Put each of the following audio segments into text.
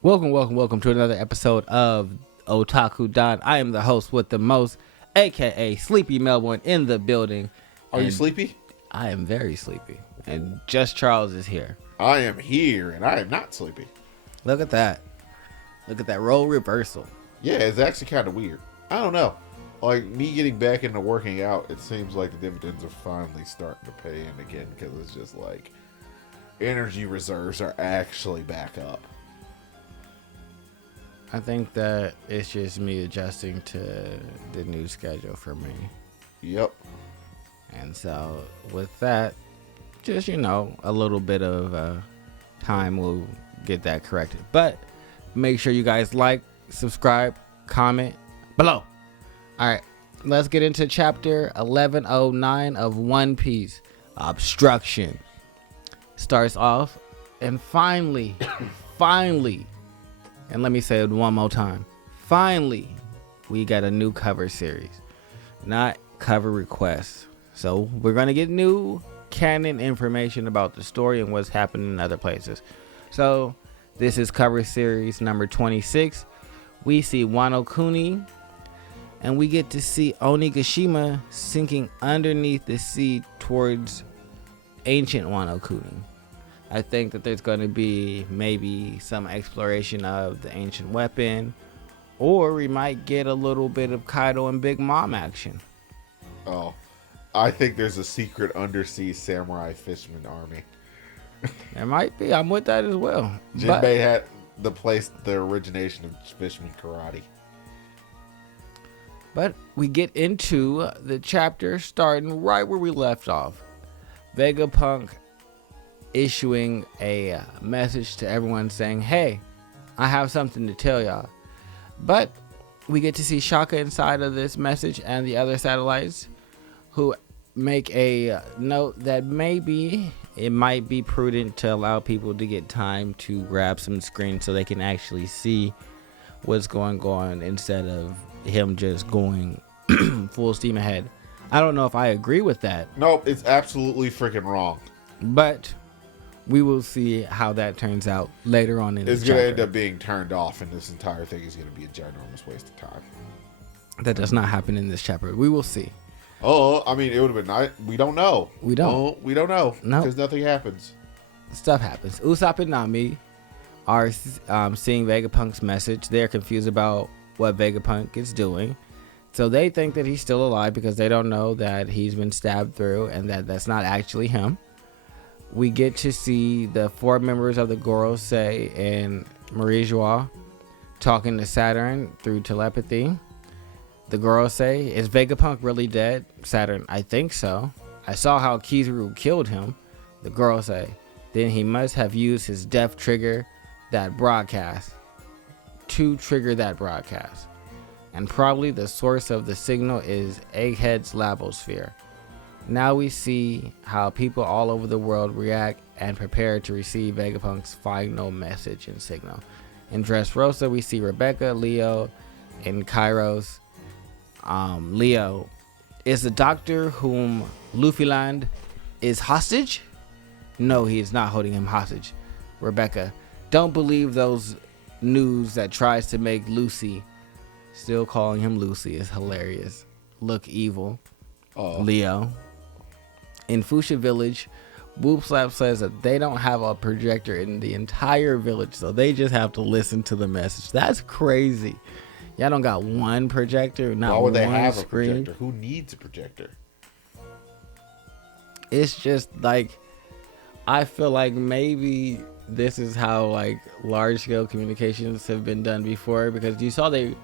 Welcome to another episode of Otaku Don. I am the host with the most, aka Sleepy Melbourne, in the building. Are you sleepy? I am very sleepy. And Just Charles is here. I am here, and I am not sleepy. Look at that. Look at that role reversal. Yeah, it's actually kind of weird. I don't know. Like, me getting back into working out, it seems like the dividends are finally starting to pay in again, because it's just like, energy reserves are actually back up. I think that it's just me adjusting to the new schedule for me. Yep. And so, with that, just, a little bit of time will get that corrected. But make sure you guys like, subscribe, comment below. All right, let's get into chapter 1109 of One Piece. Obstruction. Starts off, and finally, and let me say it one more time. Finally, we got a new cover series, not cover requests. So we're going to get new canon information about the story and what's happening in other places. So this is cover series number 26. We see Wano Kuni, and we get to see Onigashima sinking underneath the sea towards ancient Wano Kuni. I think that there's going to be maybe some exploration of the ancient weapon, or we might get a little bit of Kaido and Big Mom action. Oh, I think there's a secret undersea samurai fisherman army. There might be. I'm with that as well. Jinbei had the origination of fisherman karate. But we get into the chapter starting right where we left off. Vegapunk issuing a message to everyone saying, hey, I have something to tell y'all. But we get to see Shaka inside of this message and the other satellites, who make a note that maybe it might be prudent to allow people to get time to grab some screens so they can actually see what's going on instead of him just going full steam ahead. I don't know if I agree with that. Nope, it's absolutely freaking wrong. But we will see how that turns out later on in the chapter. It's going to end up being turned off, and this entire thing is going to be a ginormous waste of time. That does not happen in this chapter. We will see. Oh, I mean, it would have been nice. We don't know. We don't. Oh, we don't know. No. Because nothing happens. Stuff happens. Usopp and Nami are seeing Vegapunk's message. They're confused about what Vegapunk is doing. So they think that he's still alive because they don't know that he's been stabbed through and that that's not actually him. We get to see the 4 members of the Gorosei and Marie Joie talking to Saturn through telepathy. The Gorosei, is Vegapunk really dead? Saturn, I think so. I saw how Kizaru killed him. The Gorosei, then he must have used his death trigger that broadcast to trigger that broadcast. And probably the source of the signal is Egghead's Lavosphere. Now we see how people all over the world react and prepare to receive Vegapunk's final message and signal. In Dressrosa, we see Rebecca, Leo, and Kairos. Leo, is the doctor whom Luffyland is hostage? No, he is not holding him hostage. Rebecca, don't believe those news that tries to make Lucy, still calling him Lucy is hilarious, look evil. Leo, in Fuchsia Village, Whoop Slap says that they don't have a projector in the entire village, so they just have to listen to the message. That's crazy. Y'all don't got one projector, not Why would they one have screen. a projector? Who needs a projector? It's just like, I feel like maybe this is how like large scale communications have been done before, because you saw they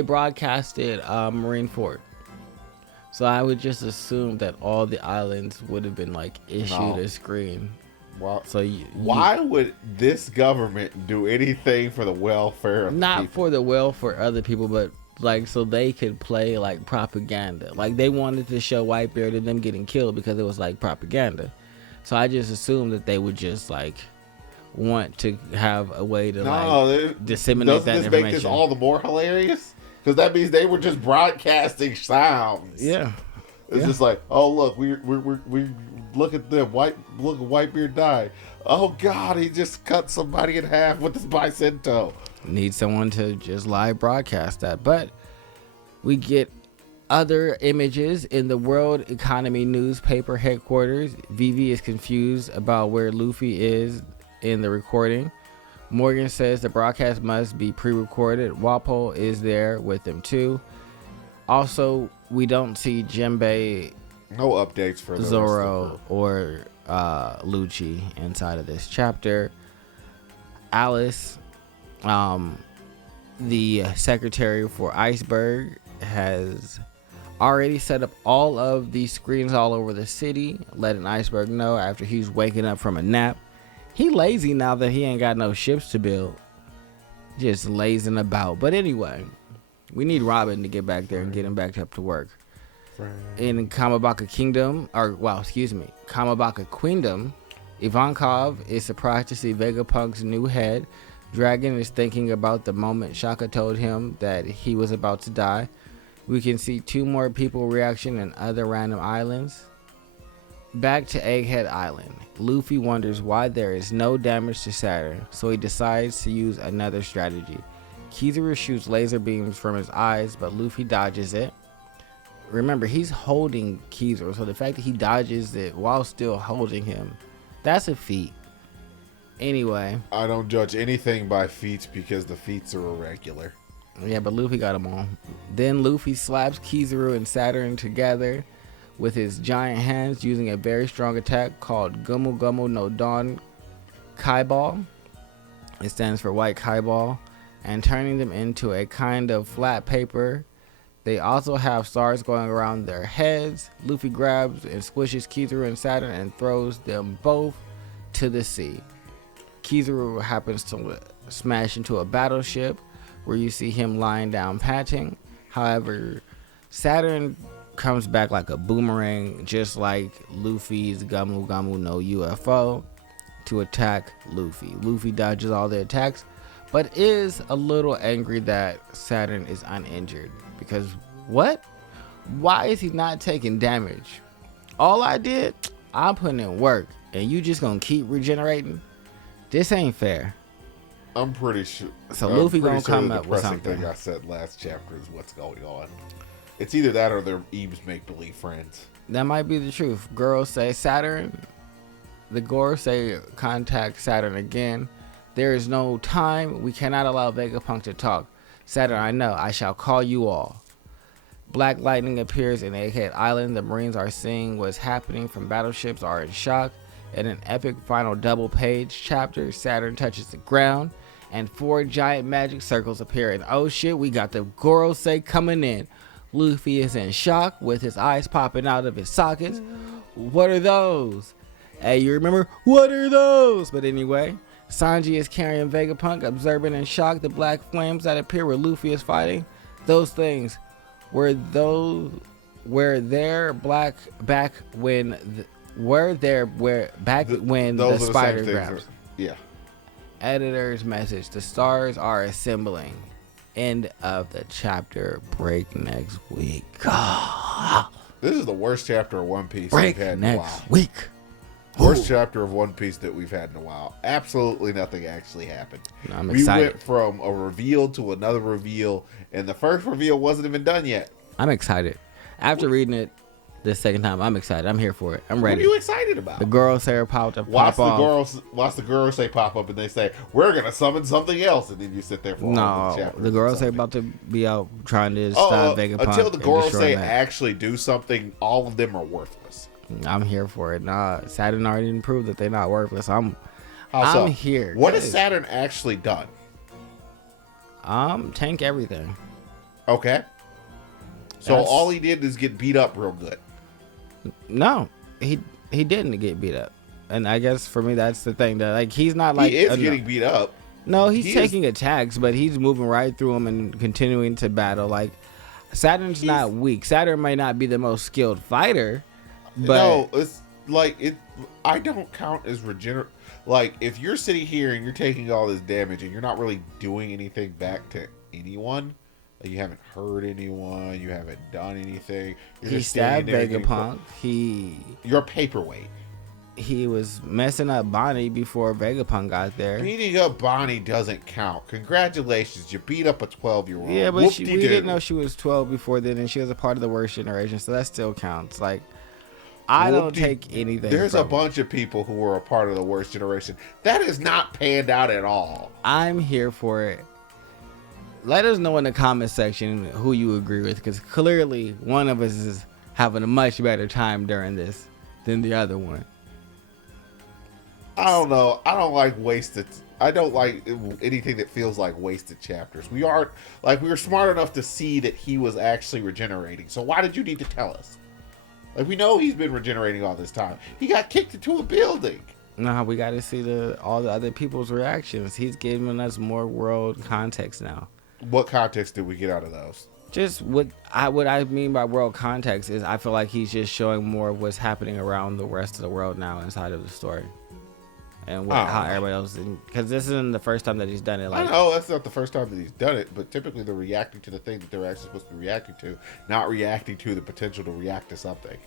broadcasted Marineford. So I would just assume that all the islands would have been like issued a screen. Wow. So why would this government do anything for the welfare of not the people? for the welfare for other people, but like so they could play like propaganda. Like they wanted to show Whitebeard and them getting killed because it was like propaganda. So I just assumed that they would just like want to have a way to disseminate that information. Doesn't this make this all the more hilarious? Because that means they were just broadcasting sounds. Yeah. It's just like, oh look, we look at them, look at Whitebeard die. Oh God, he just cut somebody in half with his bicento. Need someone to just live broadcast that. But we get other images in the World Economy newspaper headquarters. Vivi is confused about where Luffy is in the recording. Morgan says the broadcast must be pre-recorded. Walpole is there with them too. Also, we don't see Jinbei, No updates for the Zoro, or Lucci inside of this chapter. Alice, the secretary for Iceberg, has already set up all of these screens all over the city, letting Iceberg know after he's waking up from a nap. He lazy now that he ain't got no ships to build. Just lazing about. But anyway, we need Robin to get back there and get him back up to work. In Kamabaka Queendom, Ivankov is surprised to see Vegapunk's new head. Dragon is thinking about the moment Shaka told him that he was about to die. We can see 2 more people reaction in other random islands. Back to Egghead Island. Luffy wonders why there is no damage to Saturn, so he decides to use another strategy. Kizaru shoots laser beams from his eyes, but Luffy dodges it. Remember, he's holding Kizaru, so the fact that he dodges it while still holding him, that's a feat. Anyway. I don't judge anything by feats because the feats are irregular. Yeah, but Luffy got them all. Then Luffy slaps Kizaru and Saturn together with his giant hands using a very strong attack called Gumu Gumu no Don Kaiball. It stands for White Kaiball. And turning them into a kind of flat paper. They also have stars going around their heads. Luffy grabs and squishes Kizaru and Saturn and throws them both to the sea. Kizaru happens to smash into a battleship where you see him lying down panting. However, Saturn comes back like a boomerang, just like Luffy's Gamu Gamu no UFO, to attack Luffy. Luffy dodges all the attacks, but is a little angry that Saturn is uninjured. Because what? Why is he not taking damage? All I did, I'm putting in work, and you just gonna keep regenerating? This ain't fair. I'm pretty sure. So Luffy gonna come up with something. Thing I said last chapter is what's going on. It's either that or they're Eve's make-believe friends. That might be the truth. Gorosei Saturn. The Gorosei contact Saturn again. There is no time. We cannot allow Vegapunk to talk. Saturn, I know. I shall call you all. Black lightning appears in Egghead Island. The Marines are seeing what's happening from battleships are in shock. In an epic final double page chapter, Saturn touches the ground and 4 giant magic circles appear. And oh shit, we got the Gorosei coming in. Luffy is in shock with his eyes popping out of his sockets. What are those? Hey, you remember? What are those? But anyway, Sanji is carrying Vegapunk, observing in shock the black flames that appear where Luffy is fighting. Those things were there black back when the spider grabs. Yeah. Editor's message: the stars are assembling. End of the chapter. Break next week. This is the worst chapter of One Piece Break we've had in a while. next week. Worst chapter of One Piece that we've had in a while. Absolutely nothing actually happened. I'm excited. We went from a reveal to another reveal, and the first reveal wasn't even done yet. I'm excited. After reading it the second time, I'm excited. I'm here for it. I'm ready. What are you excited about? The Gorosei pop off. Watch the Gorosei pop up, and they say, we're going to summon something else, and then you sit there for all the chapters. The Gorosei about to be out trying to stop Vegapunk. Until the Gorosei actually do something, all of them are worthless. I'm here for it. Nah, Saturn already proved that they're not worthless. I'm here. What has Saturn actually done? Tank everything. Okay. So all he did is get beat up real good. No, he didn't get beat up, and I guess for me that's the thing that like he's not like he is getting beat up. No, he's taking attacks, but he's moving right through them and continuing to battle. Like Saturn's not weak. Saturn might not be the most skilled fighter, but no, it's like it. I don't count as regenerate. Like if you're sitting here and you're taking all this damage and you're not really doing anything back to anyone. You haven't hurt anyone. You haven't done anything. He stabbed Vegapunk. You're a paperweight. he was messing up Bonnie before Vegapunk got there. Beating up Bonnie doesn't count. Congratulations, you beat up a 12-year-old. Yeah, but we didn't know she was 12 before then, and she was a part of the worst generation, so that still counts. Like, I don't take anything. There's a bunch of people who were a part of the worst generation. That is not panned out at all. I'm here for it. Let us know in the comment section who you agree with, because clearly one of us is having a much better time during this than the other one. I don't know. I don't like wasted. I don't like anything that feels like wasted chapters. We were smart enough to see that he was actually regenerating. So why did you need to tell us? Like, we know he's been regenerating all this time. He got kicked into a building. No, we got to see all the other people's reactions. He's giving us more world context now. What context did we get out of those? Just what I mean by world context is I feel like he's just showing more of what's happening around the rest of the world now inside of the story, and how everybody else. Because this isn't the first time that he's done it. Like, I know that's not the first time that he's done it, but typically they're reacting to the thing that they're actually supposed to be reacting to, not reacting to the potential to react to something.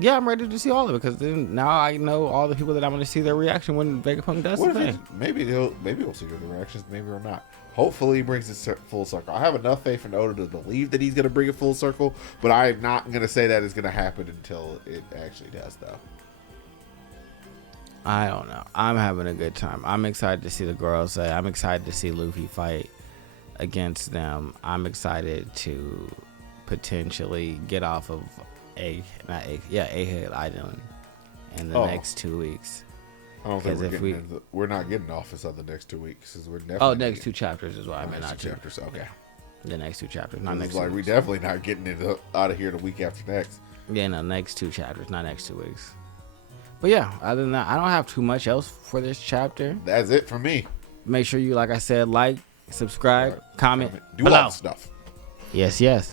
Yeah, I'm ready to see all of it because then now I know all the people that I'm going to see their reaction when Vegapunk does the thing. Maybe we'll see the reactions, maybe or not. Hopefully he brings it full circle. I have enough faith in Oda to believe that he's going to bring it full circle, but I'm not going to say that is going to happen until it actually does, though. I don't know. I'm having a good time. I'm excited to see the GOROSEI. I'm excited to see Luffy fight against them. I'm excited to potentially get off of Egghead Island in the next 2 weeks. I don't think we're not getting off this other next 2 weeks. We're definitely next 2 chapters is what I meant. Not 2 chapters. Okay. The next 2 chapters, not next. Like, we're definitely not getting it out of here the week after next. Yeah, no, next 2 chapters, not next 2 weeks. But yeah, other than that, I don't have too much else for this chapter. That's it for me. Make sure you, like I said, like, subscribe, comment, do all the stuff. Yes.